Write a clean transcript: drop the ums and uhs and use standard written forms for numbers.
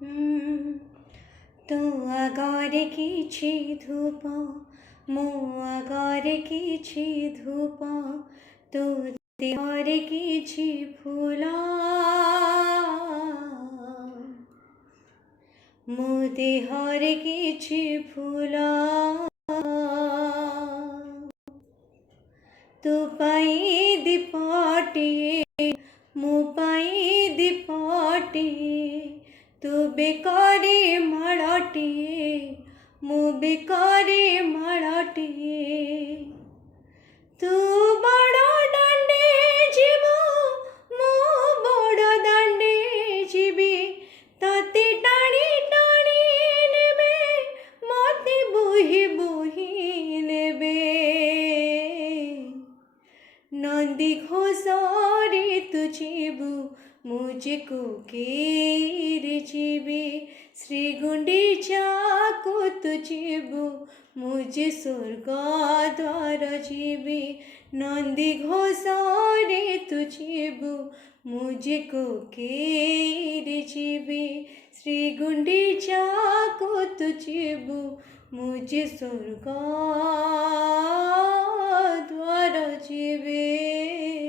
ହୁଁ, ତୋ ଆଗରେ କିଛି ଧୂପ, ମୋ ଆଗରେ କିଛି ଧୂପ, ତୋ ଦେହରେ କିଛି ଫୁଲ, ମୋ ଦେହରେ କିଛି ଫୁଲ। ତୋ ପାଇଁ ଦୀପଟିଏ, ମୋ ପାଇଁ ଦୀପଟିଏ, ତୋ ବେକରେ ମାଳଟିଏ, ମୋ ବେକରେ ମାଳଟିଏ। ତୁ ବଡ଼ ଦାଣ୍ଡେ ଯିବୁ, ମୁଁ ବଡ଼ ଦାଣ୍ଡେ ଯିବି, ତତେ ଟାଣି ଟାଣି ନେବେ, ମତେ ବୋହି ବୋହି ନେବେ। ନନ୍ଦୀ ଘୋଷରେ ତୁ ଯିବୁ, ମୁଁ ଯେ କୋକେଇରେ ଯିବି, ଶ୍ରୀ ଗୁଣ୍ଡିଚାକୁ ତୁ ଯିବୁ, ମୁଁ ଯେ ସ୍ୱର୍ଗ ଦ୍ୱାର ଯିବି। ନନ୍ଦୀ ଘୋଷରେ ତୁ ଯିବୁ, ମୁଁ ଯେ କୋକେଇରେ ଯିବି, ଶ୍ରୀ ଗୁଣ୍ଡିଚାକୁ ତୁ ଯିବୁ, ମୁଁ ଯେ ସ୍ୱର୍ଗ ଦ୍ୱାର ଯିବି।